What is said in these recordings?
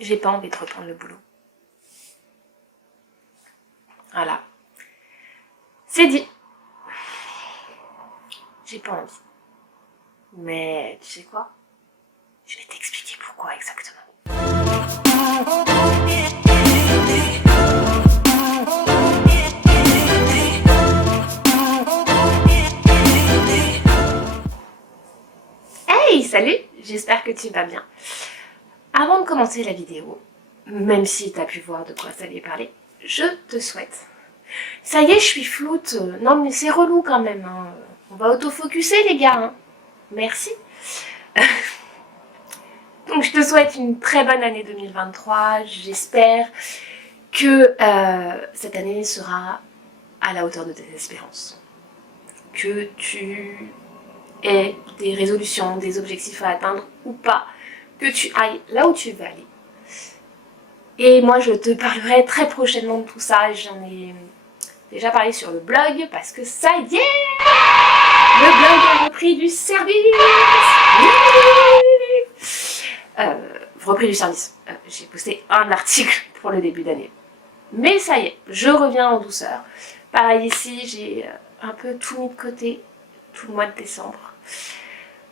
J'ai pas envie de reprendre le boulot. Voilà. C'est dit. J'ai pas envie. Mais tu sais quoi? Je vais t'expliquer pourquoi exactement. Hey, salut! J'espère que tu vas bien. Avant de commencer la vidéo, même si tu as pu voir de quoi ça allait parler, je te souhaite. Ça y est, je suis floute. Non mais c'est relou quand même. Hein. On va autofocuser les gars. Hein. Merci. Donc je te souhaite une très bonne année 2023. J'espère que cette année sera à la hauteur de tes espérances. Que tu aies des résolutions, des objectifs à atteindre ou pas. Que tu ailles là où tu veux aller. Et moi je te parlerai très prochainement de tout ça. J'en ai déjà parlé sur le blog parce que ça y est, le blog a repris du service. Repris du service. J'ai posté un article pour le début d'année. Mais ça y est, je reviens en douceur. Pareil ici, j'ai un peu tout mis de côté tout le mois de décembre.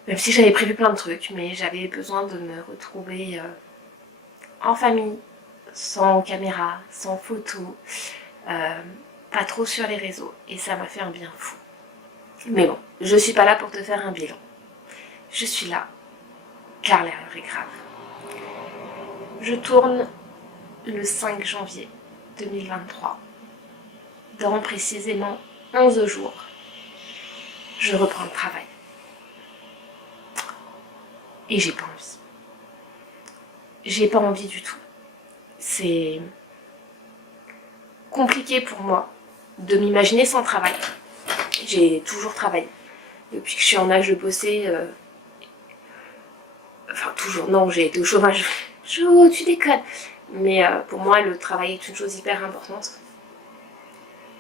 Même si j'avais prévu plein de trucs, mais j'avais besoin de me retrouver en famille, sans caméra, sans photo, pas trop sur les réseaux. Et ça m'a fait un bien fou. Mais bon, je suis pas là pour te faire un bilan. Je suis là, car l'erreur est grave. Je tourne le 5 janvier 2023. Dans précisément 11 jours, je reprends le travail. Et j'ai pas envie. J'ai pas envie du tout. C'est compliqué pour moi de m'imaginer sans travail. J'ai toujours travaillé. Depuis que je suis en âge de bosser, enfin toujours, non, j'ai été au chômage. Oh, tu déconnes. Mais pour moi, le travail est une chose hyper importante.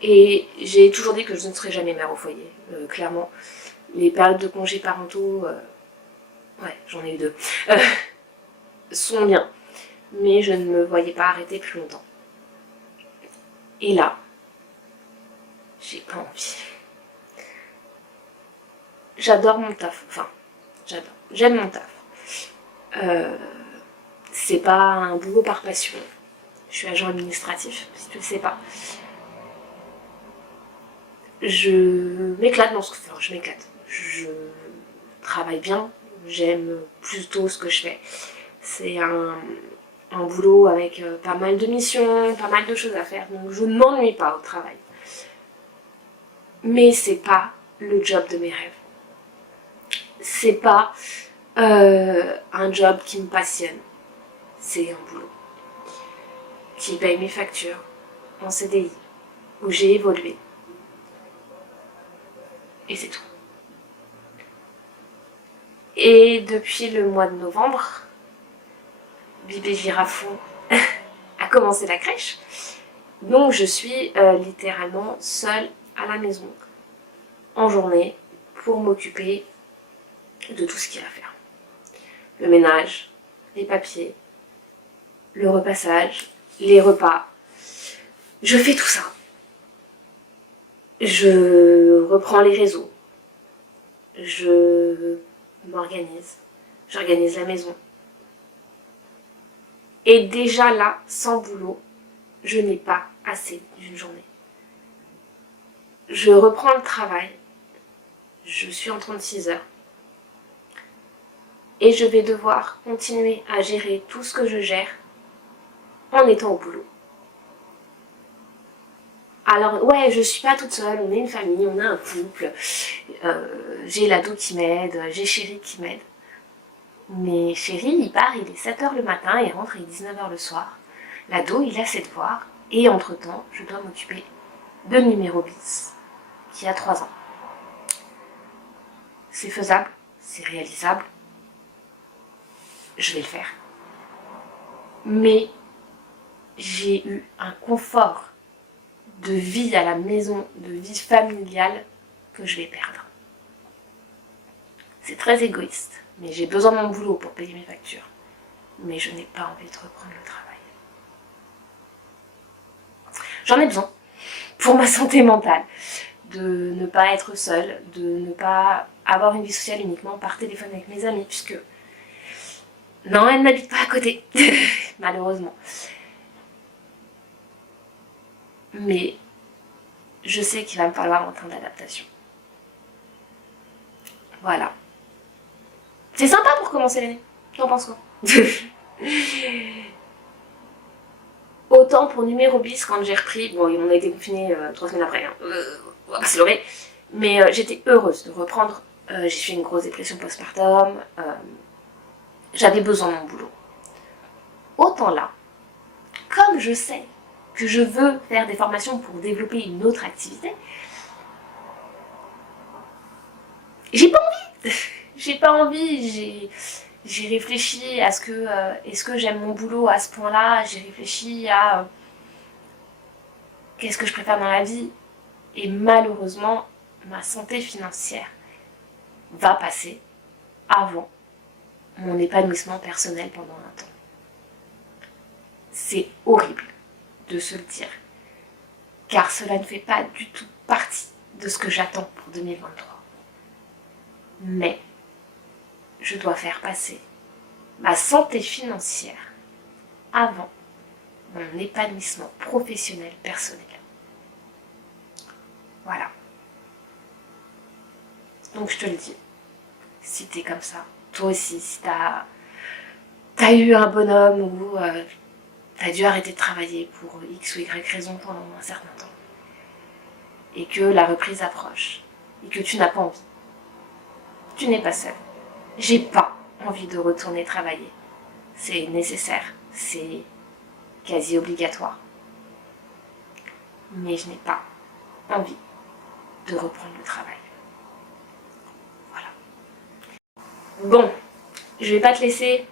Et j'ai toujours dit que je ne serais jamais mère au foyer, clairement. Les périodes de congés parentaux, ouais, j'en ai eu 2, sont bien. Mais je ne me voyais pas arrêter plus longtemps. Et là, j'ai pas envie. J'adore mon taf, enfin, j'aime mon taf. C'est pas un boulot par passion. Je suis agent administratif, si tu le sais pas. Je m'éclate dans ce que je fais. Enfin, je m'éclate. Je travaille bien. J'aime plutôt ce que je fais. C'est un boulot avec pas mal de missions, pas mal de choses à faire. Donc je ne m'ennuie pas au travail. Mais c'est pas le job de mes rêves. C'est pas un job qui me passionne. C'est un boulot qui paye mes factures en CDI, où j'ai évolué. Et c'est tout. Et depuis le mois de novembre, bébé Girafon a commencé la crèche. Donc je suis littéralement seule à la maison en journée pour m'occuper de tout ce qu'il y a à faire. Le ménage, les papiers, le repassage, les repas. Je fais tout ça. Je reprends les réseaux. Je m'organise. J'organise la maison. Et déjà là, sans boulot, je n'ai pas assez d'une journée. Je reprends le travail. Je suis en 36 heures. Et je vais devoir continuer à gérer tout ce que je gère en étant au boulot. Alors ouais, je suis pas toute seule, on est une famille, on a un couple, j'ai l'ado qui m'aide, j'ai Chéri qui m'aide. Mais Chéri, il part, il est 7h le matin, il rentre, il est 19h le soir. L'ado, il a ses devoirs, et entre-temps, je dois m'occuper de numéro bis, qui a 3 ans. C'est faisable, c'est réalisable, je vais le faire. Mais j'ai eu un confort de vie à la maison, de vie familiale, que je vais perdre. C'est très égoïste, mais j'ai besoin de mon boulot pour payer mes factures. mais je n'ai pas envie de reprendre le travail. J'en ai besoin pour ma santé mentale, de ne pas être seule, de ne pas avoir une vie sociale uniquement par téléphone avec mes amis, puisque non, elle n'habite pas à côté, malheureusement. Mais je sais qu'il va me falloir un temps d'adaptation. Voilà. C'est sympa pour commencer l'année. T'en penses quoi? Autant pour numéro bis, quand j'ai repris, bon, on a été confinés 3 semaines après, hein. On va pas se leurrer, mais j'étais heureuse de reprendre. J'ai fait une grosse dépression postpartum, j'avais besoin de mon boulot. Autant là, comme je sais que je veux faire des formations pour développer une autre activité, j'ai pas envie. J'ai pas envie, j'ai réfléchi à ce que, est-ce que j'aime mon boulot à ce point-là, j'ai réfléchi à qu'est-ce que je préfère dans la vie, et malheureusement, ma santé financière va passer avant mon épanouissement personnel pendant un temps. C'est horrible de se le dire, car cela ne fait pas du tout partie de ce que j'attends pour 2023. Mais je dois faire passer ma santé financière avant mon épanouissement professionnel personnel. Voilà. Donc je te le dis, si t'es comme ça, toi aussi, si t'as eu un bonhomme ou t'as dû arrêter de travailler pour X ou Y raison pendant un certain temps, et que la reprise approche, et que tu n'as pas envie, tu n'es pas seul. J'ai pas envie de retourner travailler. C'est nécessaire, c'est quasi obligatoire. Mais je n'ai pas envie de reprendre le travail. Voilà. Bon, je vais pas te laisser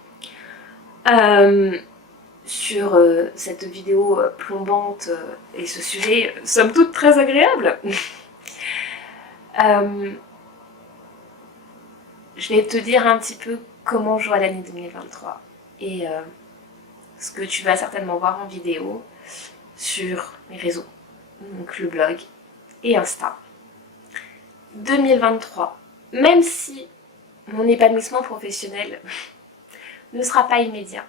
sur cette vidéo plombante et ce sujet somme toute très agréable. Je vais te dire un petit peu comment je vois l'année 2023 et ce que tu vas certainement voir en vidéo sur mes réseaux, donc le blog et Insta. 2023, même si mon épanouissement professionnel ne sera pas immédiat,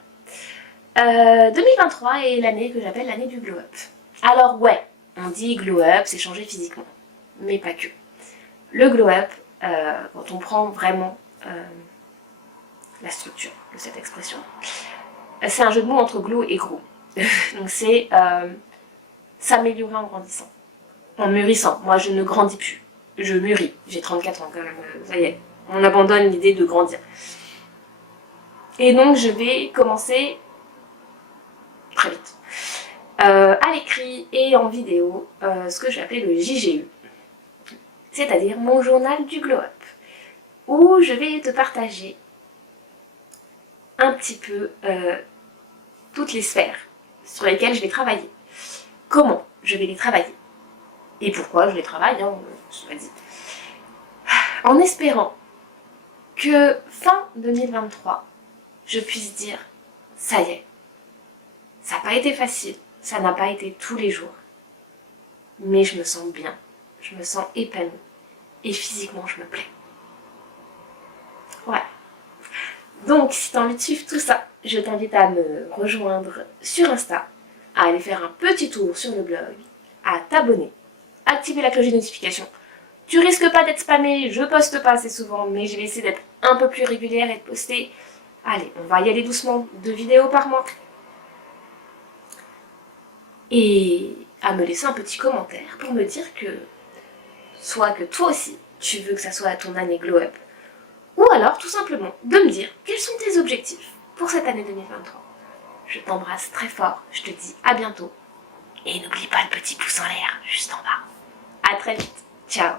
2023 est l'année que j'appelle l'année du glow-up. Alors ouais, on dit glow-up, c'est changer physiquement, mais pas que. Le glow-up, quand on prend vraiment la structure de cette expression, c'est un jeu de mots entre glow et gros. Donc c'est s'améliorer en grandissant, en mûrissant. Moi je ne grandis plus, je mûris, j'ai 34 ans quand même, ça y est, on abandonne l'idée de grandir. Et donc je vais commencer très vite à l'écrit et en vidéo ce que j'ai appelé le JGU, c'est-à-dire mon journal du glow-up, où je vais te partager un petit peu toutes les sphères sur lesquelles je vais travailler, comment je vais les travailler et pourquoi je les travaille, hein, je l'ai dit. En espérant que fin 2023, je puisse dire ça y est, ça n'a pas été facile, ça n'a pas été tous les jours, mais je me sens bien, je me sens épanouie et physiquement je me plais. Ouais. Donc si tu as envie de suivre tout ça, je t'invite à me rejoindre sur Insta, à aller faire un petit tour sur le blog, à t'abonner, activer la cloche de notification. Tu risques pas d'être spammé, je poste pas assez souvent, mais je vais essayer d'être un peu plus régulière et de poster. Allez, on va y aller doucement, 2 vidéos par mois. Et à me laisser un petit commentaire pour me dire que soit que toi aussi, tu veux que ça soit ton année glow-up, ou alors tout simplement de me dire quels sont tes objectifs pour cette année 2023. Je t'embrasse très fort, je te dis à bientôt, et n'oublie pas le petit pouce en l'air juste en bas. À très vite, ciao.